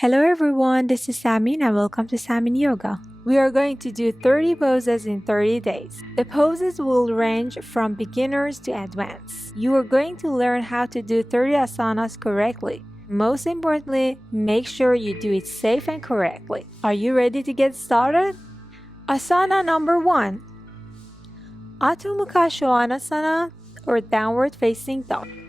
Hello everyone, this is Samin and welcome to Samin Yoga. We are going to do 30 poses in 30 days. The poses will range from beginners to advanced. You are going to learn how to do 30 asanas correctly. Most importantly, make sure you do it safe and correctly. Are you ready to get started? Asana number 1. Adho Mukha Shvanasana or downward facing dog.